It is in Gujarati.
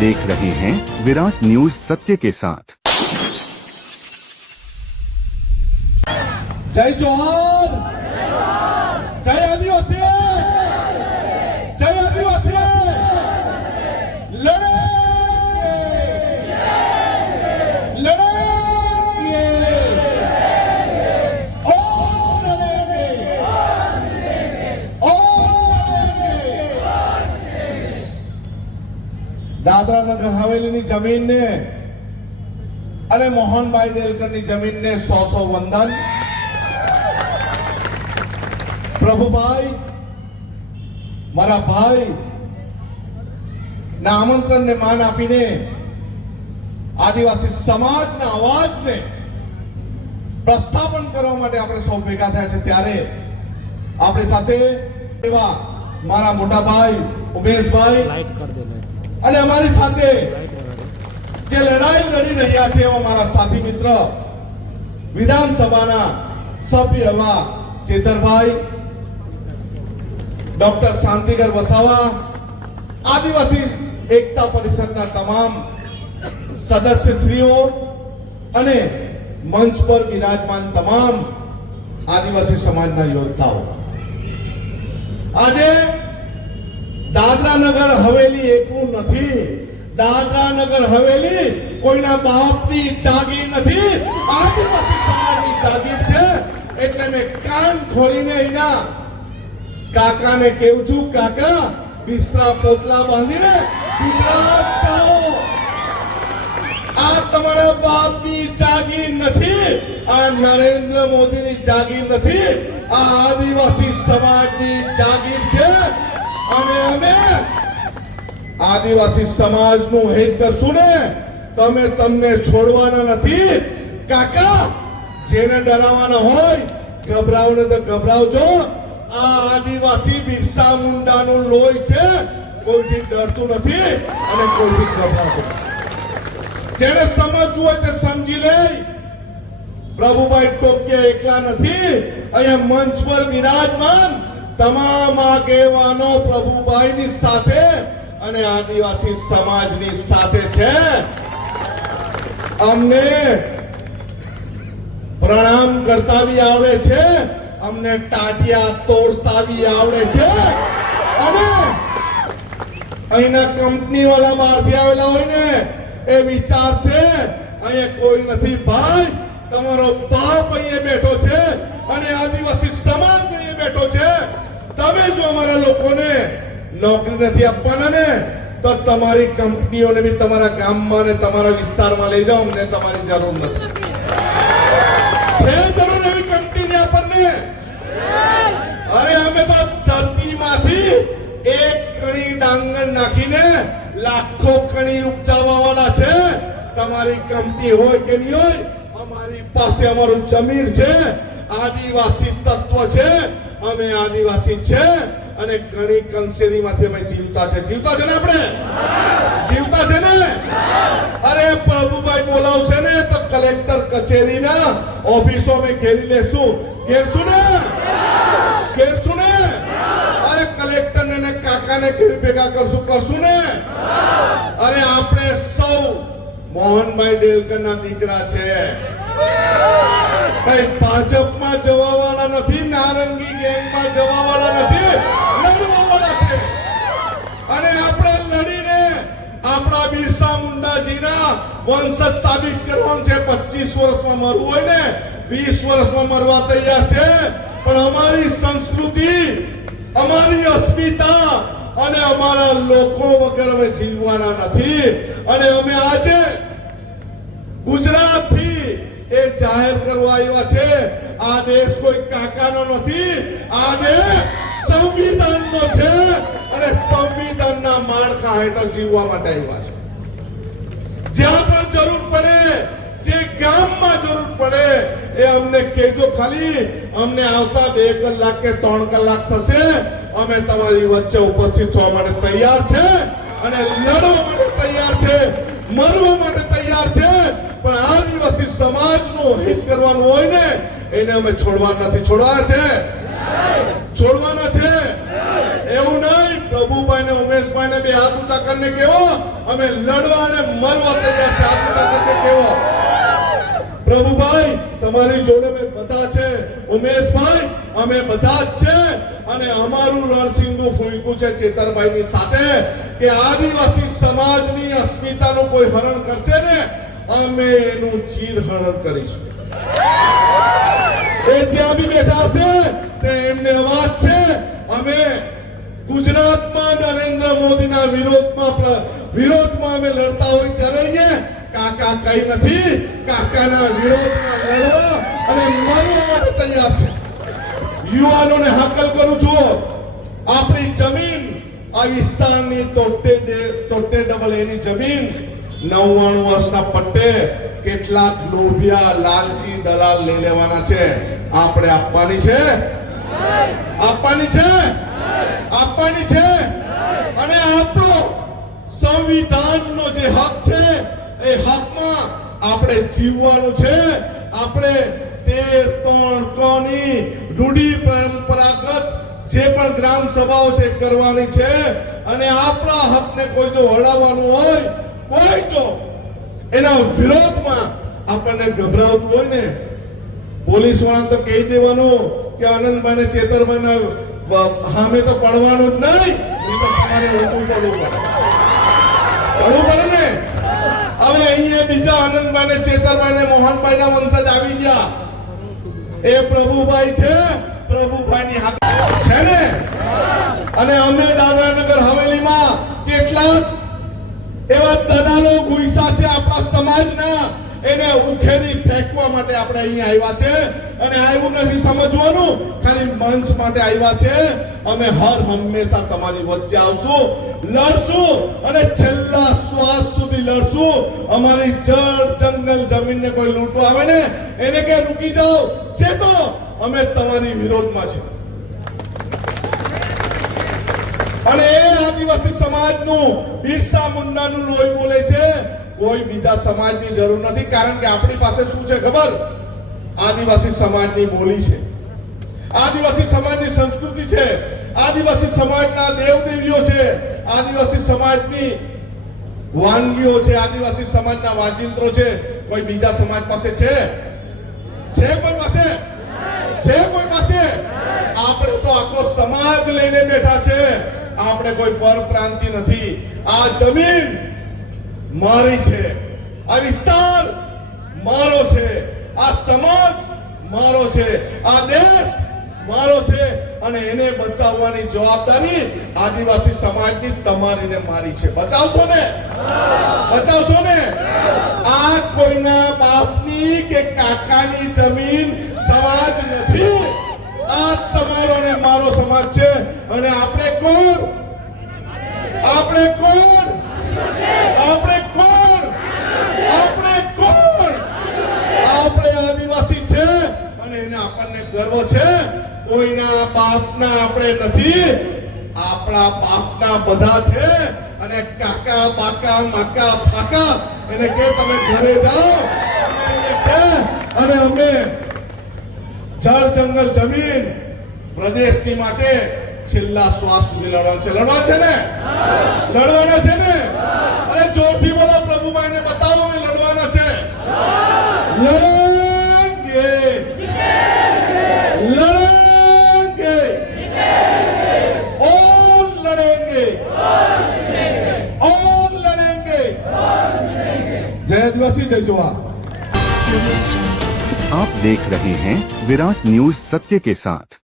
देख रहे हैं विराट न्यूज सत्य के साथ। जय जोहार, जय आदिवासी, जय आदिवासी, लड़ेंगे और लड़ेंगे और लड़ेंगे। दादरा नगर हवेली ની જમીનને અને મોહનભાઈ દેલકરની જમીનને 100 વંદન। પ્રભુભાઈ મારા ભાઈ ના આમંત્રણને માન આપીને આદિવાસી સમાજના અવાજને પ્રસ્થાપન કરવા માટે આપણે સૌ ભેગા થયા છે। ત્યારે આપણી સાથે એવા મારા મોટા ભાઈ ઉમેશભાઈ અને અમારી સાથે જે લડાઈ લડી રહ્યા છે એવા મારા સાથી મિત્ર વિધાનસભાના સભ્ય એવા ચેતરભાઈ, डॉक्टर शांतिगर वसावा, आदिवासी एकता परिषदના તમામ સદસ્યશ્રીઓ અને મંચ પર વિરાજમાન તમામ આદિવાસી સમાજના યોદ્ધાઓ, આજે દાદરા નગર હવેલી એકલું નથી। દાદરા નગર હવેલી કોઈના બાપની જાગીર નથી, આદિવાસી સમાજની જાગીર છે। એટલે મેં કાન ખોલીને એના કાકાને કેવું છું, કાકા બિસ્તરા પોતલા બાંધીને ગુજરાત જાઓ। આ તમારા બાપની જાગીર નથી, આ નરેન્દ્ર મોદીની જાગીર નથી, આ આદિવાસી સમાજની જાગીર છે। અને અમે આદિવાસી સમાજનું હિત કરશું ને તમે તમને છોડવાના નથી। કાકા જેને ડરાવવાના હોય ગભરાવને તો ગભરાવજો। આ આદિવાસી બિરસા મુંડાનું લોહી છે, કોઈથી ડરતું નથી અને કોઈથી ગભરાતું નથી। જેને સમજવું હોય તે સમજી લે। પ્રભુભાઈ ટોકિયા એકલા નથી, અહીંયા મંચ પર વિરાજમાન તમામ આગેવાનો પ્રભુભાઈની સાથે અને આદિવાસી સમાજની સાથે છે। અમને પ્રણામ કરતા બી આવડે છે, અમને ટાટિયા તોડતા બી આવડે છે। અને અહીંના કંપની વાળા બહારથી આવેલા હોય ને એ વિચારશે અહીંયા કોઈ નથી ભાઈ, તમારો બાપ અહીંયા બેઠો છે અને આદિવાસી સમાજ અહીંયા બેઠો છે। તમે જો અમારા લોકોને નોકરી નથી આપવાના ને તો તમારી કંપનીઓને બી તમારા ગામમાં ને તમારા વિસ્તારમાં લઈ જાઓ, અમને તમારી જરૂર નથી। છે જરૂર એવી કંપની આપણને? अरे हमें तो धरती माथी एक कणी डांगर नाखीने लाखों कणी उपजावा वाला छे। तमारी कंपनी होय के नहीं होय, हमारी पासे हमारू जमीन छे, आदिवासी तत्व छे, हमें आदिवासी छे અને ઘણી કંસેરી માંથી અમે જીવતા છે ને આપણે જીવતા છે ને। અરે પ્રભુભાઈ બોલાવશે ને તો કલેક્ટર કચેરીના ઓફિસો में घेरी લેશું ને। અરે કલેક્ટર ને કાકાને ઘેર ભેગા કરશું ને। અરે આપણે સૌ મોહનભાઈ દેલકરના દીકરા છે, કઈ ભાજપમાં જવા વાળા નથી, નારંગી ગેંગમાં જવા વાળા નથી, લડવા વાળા છે। અને આપણે લડીને આપણા બિરસા મુંડાજીના વંશજ સાબિત કરવાનું છે। 25 વર્ષમાં મરવું હોય ને 20 વર્ષમાં મરવા તૈયાર છે, પણ અમારી સંસ્કૃતિ, અમારી અસ્મિતા અને અમારા લોકો વગર અમે જીવવાના નથી। અને અમે આજે ગુજરાતથી એ જાહેર કરવા આવ્યા છે, આ દેશ કોઈ કાકાનો નથી, આ દેશ સંવિધાનનો છે અને સંવિધાનના માળખા હેઠળ જીવવા માટે આવ્યા છે। જ્યાં પણ જરૂર પડે, જે ગામમાં જરૂર પડે એ અમને કહેજો ખાલી, અમને આવતા 2 કલાક કે 3 કલાક થશે, અમે તમારી વચ્ચે ઉપસ્થિત થવા માટે તૈયાર છે અને લડવા માટે તૈયાર છે, મરવા માટે તૈયાર છે। પણ આદિવાસી સમાજનું હિત કરવાનું હોય ને એને અમે છોડવાના નથી। છોડવાના છે એવું નહીં। પ્રભુભાઈ ને ઉમેશભાઈ ને બે હાથ ઊંચા કરીને કહેવો અમે લડવા અને મરવા તૈયાર છે. આપની તાકાત કેવો પ્રભુભાઈ તમારી જોડે અમે બધા છે. ઉમેશભાઈ અમે બધા જ છે અને અમારું રણસિંગું ફૂંક્યું છે ચેતરભાઈની સાથે કે આદિવાસી સમાજની અસ્મિતાનું કોઈ હરણ કરશે ને અમે એનું ચીરહરણ કરીશું. એ જ્યાં બી બેઠા છે તે એમને અવાજ છે. અમે ગુજરાતમાં નરેન્દ્ર મોદીના વિરોધમાં અમે લડતા હોય ત્યારે કાકા કઈ નથી, કાકાના વિરોધમાં લડવા અને મરવા માટે તૈયાર છે. યુવાનોને હાકલ કરું છું, આપણી જમીન આ વિસ્તારની તોટે ડબલ એની જમીન 99 વર્ષના પટ્ટે કેટલાક લોભિયા લાલચી દલાલ લઈ લેવાના છે. આપણે આપવાની છે, આપવાની છે, આપવાની છે. અને આપણો સંવિધાનનો જે હક છે એ હકમાં આપણે જીવવાનું છે. આપણે 13 કોની રૂઢી પરંપરાગત જે પણ ગ્રામ સભાઓ છે કરવાની છે. અને આપણા હકને કોઈ જો વળાવવાનું હોય, કોઈ જો એના વિરોધમાં આપણને ગભરાવતું હોય ને, પોલીસ વાળા તો કહી દેવાનું કે આનંદભાઈ ને ચેતરભાઈ સામે તો પડવાનું જ નહીં, તો તમારે ઊંધું પડવું પડે ને. હવે અહીંયા બીજા આનંદભાઈ ને ચેતરભાઈ ને મોહનભાઈ ના વંશજ આવી ગયા. એ પ્રભુભાઈ છે, પ્રભુભાઈની હાથ છે ને. અને અમે દાદરાનગર હવેલીમાં કેટલાક એવા દલાલો ગુઈસા છે આપણા સમાજના, એને ઉખેડી ફેંકવા માટે આપણે અહીંયા આવ્યા છે. અને આવ્યું નથી સમજવાનું, ખાલી મંચ માટે આવ્યા છે. અમે હર હંમેશા તમારી વચ્ચે આવશું, લડશું અને છેલ્લા શ્વાસ સુધી લડશું. અમારી જળ જંગલ જમીનને કોઈ લૂંટવા આવે ને એને કે રૂકી જાઓ, ચેતો, અમે તમારી વિરોધમાં છે. અને એ આદિવાસી સમાજનું બિરસા મુંડાનું લોહી બોલે છે. કોઈ બીજા સમાજની જરૂર નથી, કારણ કે આપણી પાસે શું છે ખબર? આદિવાસી સમાજની બોલી છે, આદિવાસી સમાજની સંસ્કૃતિ છે, આદિવાસી સમાજના દેવદેવીઓ છે, આદિવાસી સમાજની વાનગીઓ છે, આદિવાસી સમાજના વાજિંત્રો છે. કોઈ બીજા સમાજ પાસે છે? છે કોઈ પાસે? છે કોઈ પાસે? આપણે તો આખો સમાજ લઈને બેઠા છે. આપણે કોઈ પરપ્રાંતિ નથી. આ જમીન મારી છે, આ વિસ્તાર મારો છે, આ સમાજ મારો છે, આ દેશ મારો છે. અને એને બચાવવાની જવાબદારી આદિવાસી સમાજની તમારી ને મારી છે. બચાવશો ને? બચાવશો ને? આ કોઈના બાપની કે કાકાની જમીન સમાજ નથી. આ તમારો ને મારો સમાજ છે. અને આપણે કોણ? આપણે કોણ? આપણે કોણ? આપણે કોણ? આપણે આદિવાસી છે અને એને આપણને ગર્વ છે. કોઈના બાપના આપણે નથી, આપણા બાપના બધા છે. અને કાકા બાકા માકા ફાકા એને કે તમે ઘરે જાઓ, છે. અને અમે જળ જંગલ જમીન પ્રદેશની માટે છેલ્લા શ્વાસ સુધી લડવા છે. લડવા છે ને? લડવાના છે ને? અરે જોરથી બોલો, પ્રભુભાઈને બતાવો અમે લડવાના છે. લડેંગે, લડેંગે, ઓર લડેંગે, ઓર લડેંगे. જય આદિવાસી, જય જોહાર. आप देख रहे हैं विराट न्यूज सत्य के साथ.